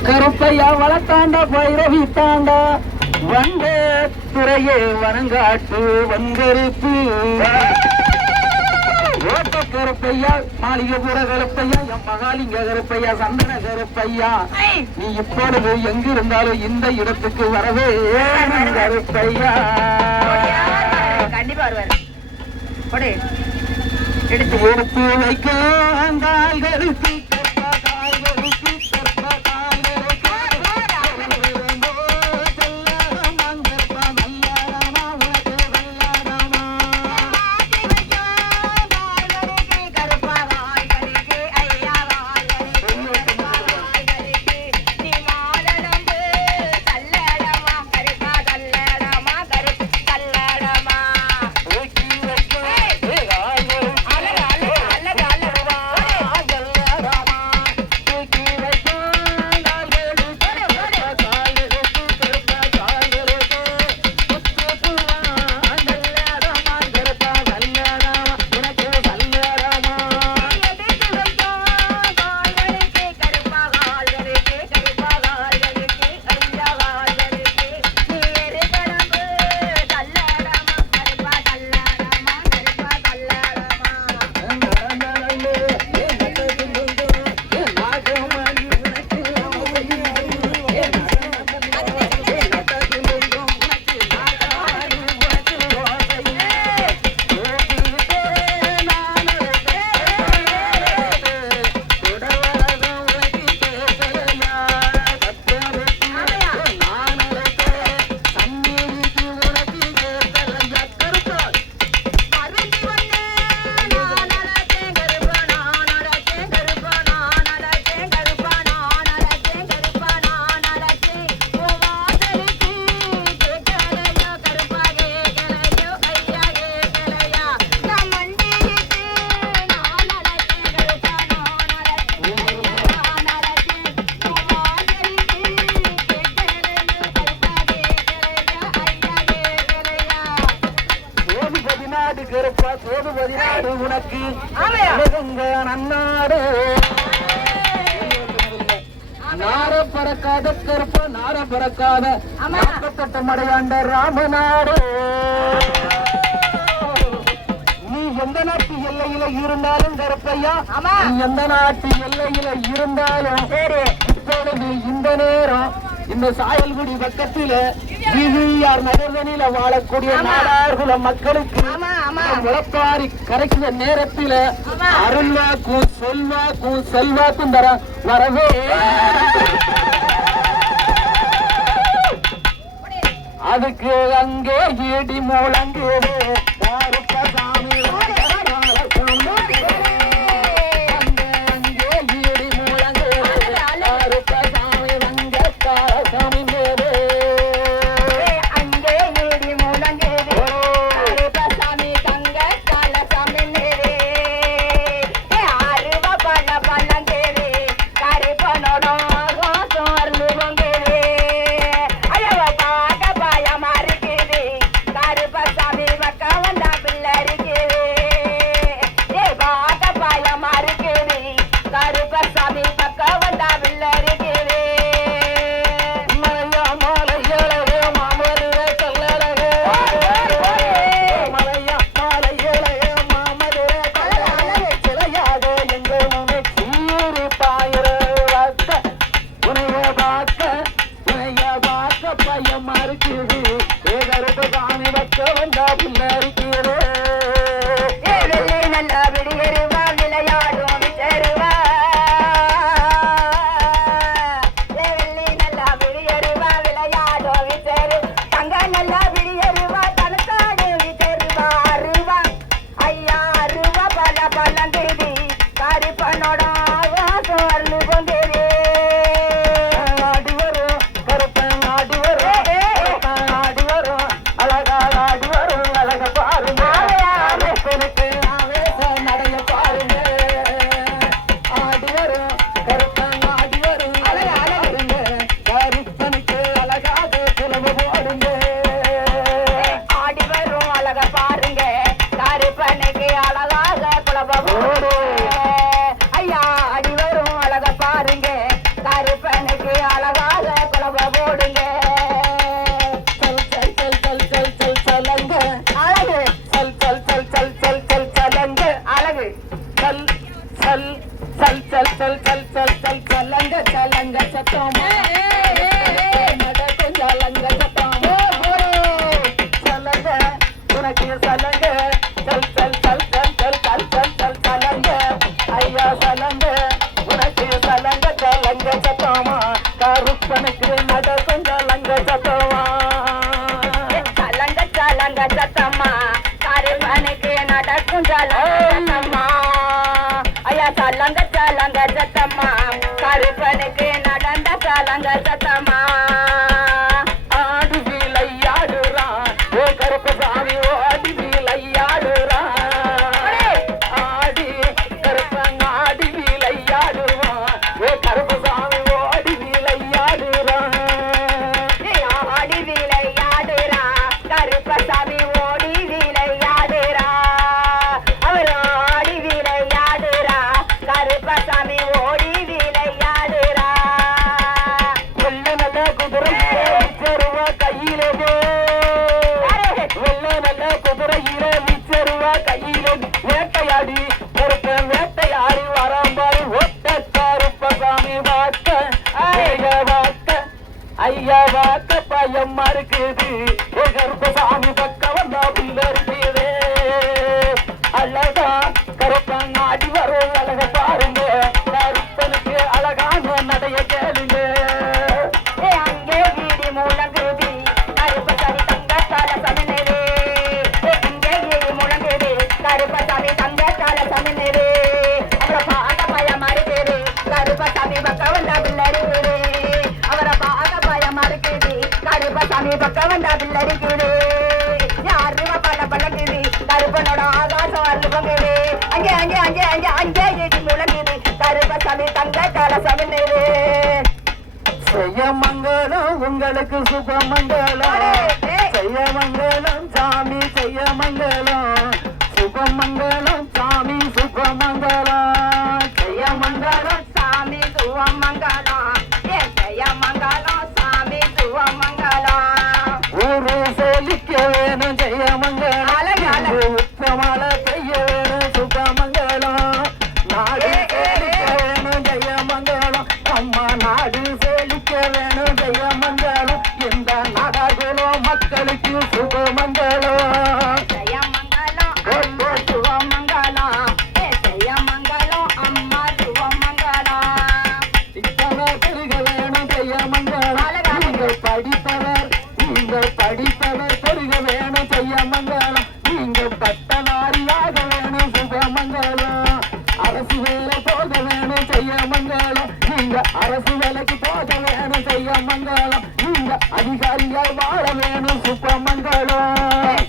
கருப்பையா வளத்தாண்டா பைரவி தாண்டா வந்த துறையே வனங்காட்டு வங்கருப்பு ஓட்ட கருப்பையா மாளிகைபுர கருப்பையா என் மகாலிங்க கருப்பையா சந்தன கருப்பையா நீ இப்பொழுது எங்கிருந்தாலும் இந்த இடத்துக்கு வரவே கருப்பையா கண்டிப்பா வருவார் எடுத்து எடுத்து வைக்க கால்களுக்கு உனக்கு நன்னாடு நார பறக்காத கருப்ப நார பறக்காத நாற்பத்தெட்டு மடையாண்ட ராமநாடு நீ எந்த நாட்டு எல்லையில இருந்தாலும் கருப்பையா நீ எந்த நாட்டு எல்லையில இருந்தாலும் சரி இப்பொழுது இந்த நேரம் இந்த சாயல்குடி பக்கத்தில பிவிஆர் நகர்தனில வாழக்கூடிய நாடார்குல மக்களுக்கு முளப்பாரி கரைக்கிற நேரத்தில் அருள்வாக்கும் சொல்வாக்கும் செல்வாக்கும் தர வரவே அதுக்கு அங்கே இடி முழங்கு கருப்பனுக்கு அழகாக குழம்ப போடுங்க சலங்க அழகு சலங்க அழகு சல் சலங்க சலங்க சத்தமா நடக்கும் சலங்க சத்தமா சலங்க உனக்கு சலங்க சலங்க ஐயா சலங்க உனக்கு சலங்க சலங்க சத்தமா கருப்பனுக்கு நடக்கும் சலங்க சத்தமா சலங்க சத்தம்மா கருப்பனுக்கு நடக்கும் சலங்கம்மா ஐயா சலங்க சத்தம்மா கருப்பனுக்கு நடந்த சலங்க சத்தம்மா ஆடி விளையாடுறான் ஓ கருப்பசாமி ஓடி விளையாடுறான் ஆடி கருப்பன் ஆடி விளையாடுவான் ஓ கருப்பசாமி ஓடி விளையாடுறான் ஆடி விளையாடுறா கருப்பசாமி ஓடி விளையாடுறா அவர் ஆடி விளையாடுறா கருப்பசாமி ஓடி விளையாடுறா வெள்ள நல்ல குதிரையிலே விச்சருவா கையிலே வெள்ள நல்ல குதிரையிலே விச்சருவா கையிலே வேட்டையாடி கருப்பன் வேட்டையாடி வரம்பாரு ஒட்ட கருப்பசாமி வாக்க ஐயா வாக்க பயமா இருக்குது கருப்பசாமி பக்கம் வந்தா புள்ள இருக்குது அழகா கருப்பன் ஆடி வரும் அழக பாருங்க கருப்பனுக்கு அழகான நடைய கேளுங்க அங்கே வீடி முழங்குதி கருப்பசாமி தங்கத்தால சமநேரு அங்கே வீடி முழங்குதி கருப்பசாமி தங்கத்தால சமநேரு அப்புறம் பார்க்க பயமா இருக்குது கருப்பசாமி பக்கம் வந்தா பிள்ளை அவரை பார்க்க பயமா இருக்குது கருப்பசாமி பக்கம் வந்தா பிள்ளை இருக்குது யாரு பல பழங்குது கருப்பனோட ஆகாசம் அருவங்குது அங்கே அங்கே அங்கே அங்கே அங்கே வீடி முழங்குதி கருப்பசாமி தங்கத்தால சமநேரு செய்யமங்கலம் உங்களுக்கு சுபமங்கலம் செய்யமங்கலம் சாமி செய்யமங்கலம் சுபமங்கலம் சாமி சுபமங்கலம் செய்யமங்கலம் சாமி துவமங்கலம் ஜெயமங்கலம் சாமி துவமங்கலம் ஊரு செழிக்க வேணும் செய்யமங்கலம் அழகு, அழகு. உத்தமல செய்ய வேணும் சுபமங்கலம் நாடு செழிக்க வேணும் ஜெயமங்கலம் அம்மா நாடு செழிக்க வேணும் ஜெயமங்கலம் இந்த நாடாகுலம் மக்களுக்கு சுபமங்கலம் ஜெயமங்கலம் அம்மா துவமங்கலம் ஜெயமங்கலம் அம்மா துவமங்கலம் இத்தனை பெருக வேணும் ஜெயமங்கலம் அழகு, அழகு. நீங்கள் படித்தவர் பெருக வேணும் ஜெயமங்கலம் நீங்கள் பட்டனாரியாக வேணும் சுபமங்கலம் அரசு வேலை போக வேணும் ஜெயமங்கலம் நீங்க அரசு வேலைக்கு போக வேணும் ஜெயமங்கலம் நீங்க அதிகாரியாய் வாழ வேணும் சுபமங்கலம்